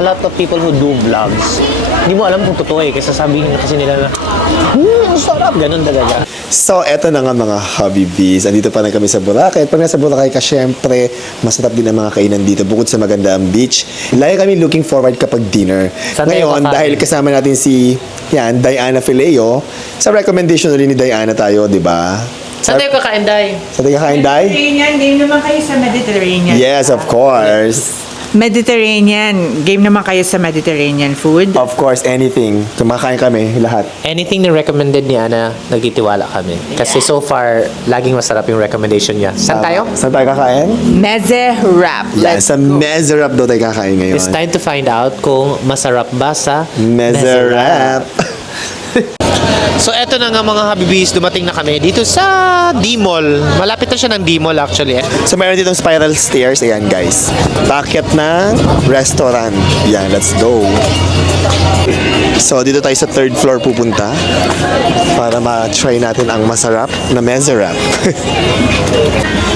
A lot of people who do vlogs, hindi mo alam kung totoo eh. Kasi sabihin kasi nila na, ang sarap, ganun talaga. So, eto na nga mga hobby bees. Andito pa na kami sa Boracay. At pag nasa Boracay ka, syempre, masarap din ang mga kainan dito. Bukod sa maganda ang beach, lagi kami looking forward kapag dinner. Saan tayo Ngayon, kakain? dahil kasama natin si Diana Fileo, sa recommendation ulit ni Diana tayo, di ba? Saan tayo kakain, Day? Sa tayo kakain, Day? Mediterranean, game naman kayo sa Mediterranean. Yes, of course. Mediterranean, game naman kayo sa Mediterranean food. Of course, anything. Kumakain kami, lahat. Anything na recommended ni Ana, nagtitiwala kami. Kasi so far, laging masarap yung recommendation niya. Saan tayo? Saan tayo kakain? Meze wrap. Yes, sa Mezerap daw tayo kakain ngayon. It's time to find out kung masarap ba sa Mezerap. So eto na nga mga Habibis, dumating na kami dito sa D-Mall. Malapit na siya ng D-Mall actually. So, mayroon ditong spiral stairs. Ayan, guys. Bakit ng restaurant. Yan, let's go. So, dito tayo sa third floor pupunta para ma-try natin ang masarap na Mezerap.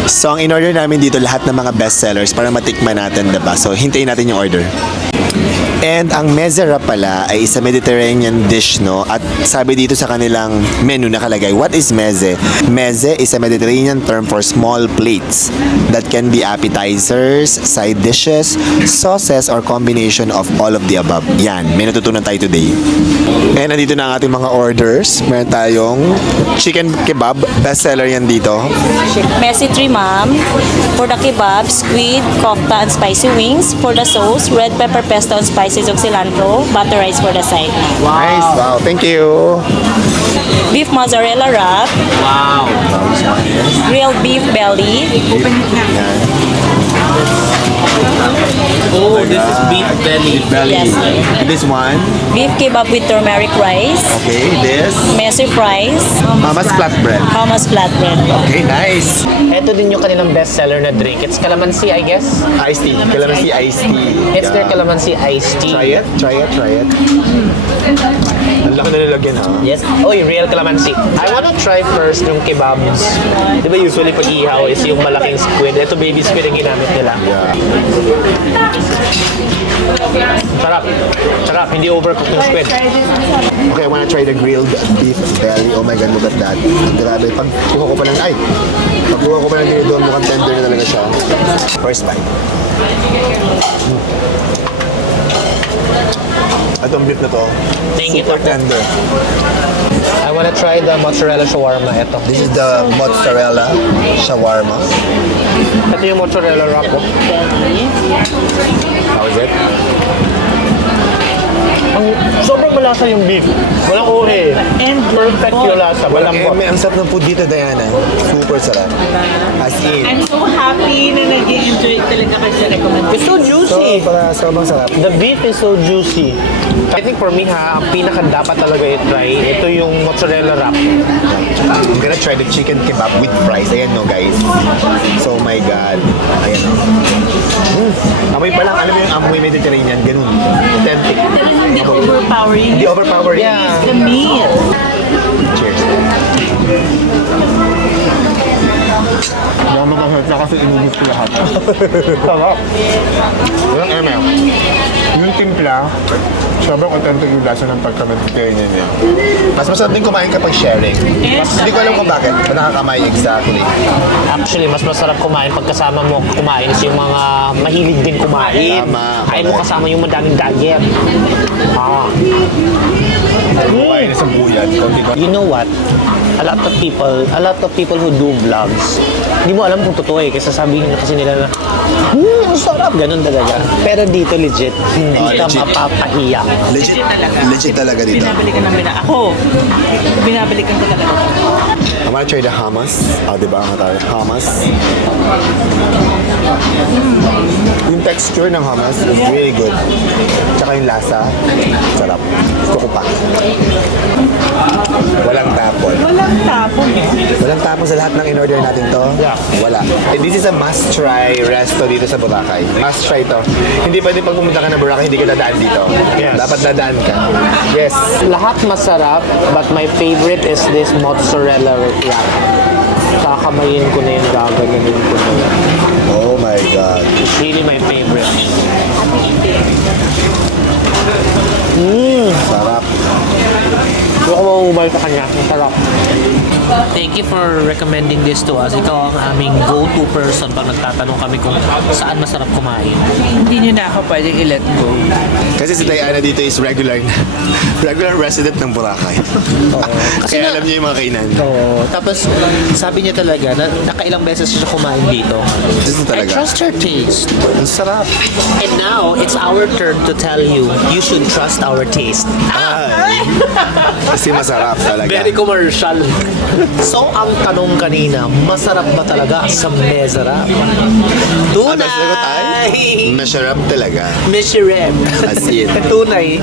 So, ang in-order namin dito lahat ng mga bestsellers para matikman natin, diba? So, hintayin natin yung order. And ang Mezerap pala ay isa Mediterranean dish, no? At sabi dito sa kanilang menu nakalagay, what is meze? Meze is a Mediterranean term for small plates that can be appetizers, side dishes, sauces, or combination of all of the above. Yan, may natutunan tayo today. And nandito na ang ating mga orders. Meron tayong chicken kebab, bestseller yan dito. Messi 3 ma'am. For the kebab, squid, kofta, and spicy wings. For the sauce, red pepper pesto and spices of cilantro. Butter rice for the side. Nice, wow, thank you. Beef mozzarella wrap. Wow! Grilled beef belly. Oh, this is beef belly. Belly. Yes. And this one, Beef kebab with turmeric rice. okay, this, Messi fries. mama's flatbread. Hummus flatbread. Okay, nice. Ito din yung kanilang bestseller na drink. It's calamansi, I guess. Iced tea. Calamansi iced tea. It's their calamansi iced tea. Try it, try it, try it. Ang laki na nilagyan, ha? Yes. Oy, real calamansi. I wanna try first yung kebabs. Di ba usually pag ihaw is yung malaking squid. Ito baby squid ang ginamit nila. Sarap. Sarap. Hindi overcooked yung squid. Okay, I wanna try the grilled beef belly. Oh my God, look at that. Grabe. Pag kuha ko pa ng, pag kuha ko pa ng dinidor, mukhang tender na talaga siya. First bite. Itong beef na to, Thank you. super tender. I wanna try the mozzarella shawarma. Ito. This is the mozzarella shawarma. Ito yung mozzarella wrap. How is it? Sobrang malasa yung beef. Walang uhe. And Perfect yung lasa. Walang Ang sarap ng food dito, Diana. Super sarap. As in. I'm so happy na nag-enjoy talaga kayo sa recommendation. It's so juicy. Sobrang sarap. The beef is so juicy. I think for me ha, ang pinaka dapat talaga i-try, ito yung mozzarella wrap. I'm gonna try the chicken kebab with fries. Ayan no, guys. So, my God. Ayan no. Amoy pa lang. Alam mo yung amoy Mediterranean. Ganun. Authentic. Hindi overpowering. Hindi overpowering. Yeah. The meat. Cheers. Hindi ako makasalita kasi inubos ko lahat. Sarap. Walang ML. Yung timpla, sobrang authentic yung lasa ng pagka-Mediterranean niya. Mas masarap din kumain kapag sharing. Hindi ko alam kung bakit. Nakakamain exactly. Actually, mas masarap kumain pag kasama mo kumain is yung mga mahilig din kumain. Tama. Kain mo kasama yung madaming diet. Ah. Kumain na sa buyad. You know what? A lot of people who do vlogs, hindi mo alam kung totoo eh. Kasi sabihin na kasi nila na, ang sarap, ganun talaga. Pero dito legit, hindi ka legit. mapapahiya. Legit talaga dito. Binabalikan ng Ako, binabalikan ko talaga. I wanna try the hummus. Diba ang tayo? Hummus. Yung texture ng hummus is really good. Tsaka yung lasa, sarap. Gusto ko pa. Walang tapon. Walang tapon eh. Walang tapon sa lahat ng in-order natin to? Yeah. Wala. And this is a must-try resto dito sa Boracay. Must-try to. Hindi pwede pag pumunta ka na Boracay, hindi ka dadaan dito. Yes. Dapat dadaan ka. Yes. Lahat masarap, but my favorite is this mozzarella wrap. Kakamayin ko na yung gaganin ko na yun. Oh my God. It's really my favorite. natutuwa sa kanya. Ang sarap. Thank you for recommending this to us. Ikaw ang aming go-to person pag nagtatanong kami kung saan masarap kumain. Hindi nyo na ako pwedeng i-let go. Kasi si Diana dito is regular resident ng Boracay. Kasi Kaya alam niya yung mga kainan. Oo. Tapos, sabi niya talaga na nakailang beses siya kumain dito. Dito I talaga. trust her taste. Ang sarap. And now, it's our turn to tell you, you should trust our taste. Ay. Kasi masarap talaga. Very commercial. So, ang tanong kanina, masarap ba talaga sa Mesarap? Ang sagot ay, Tunay! masarap talaga. Mesarap. As in. Tunay.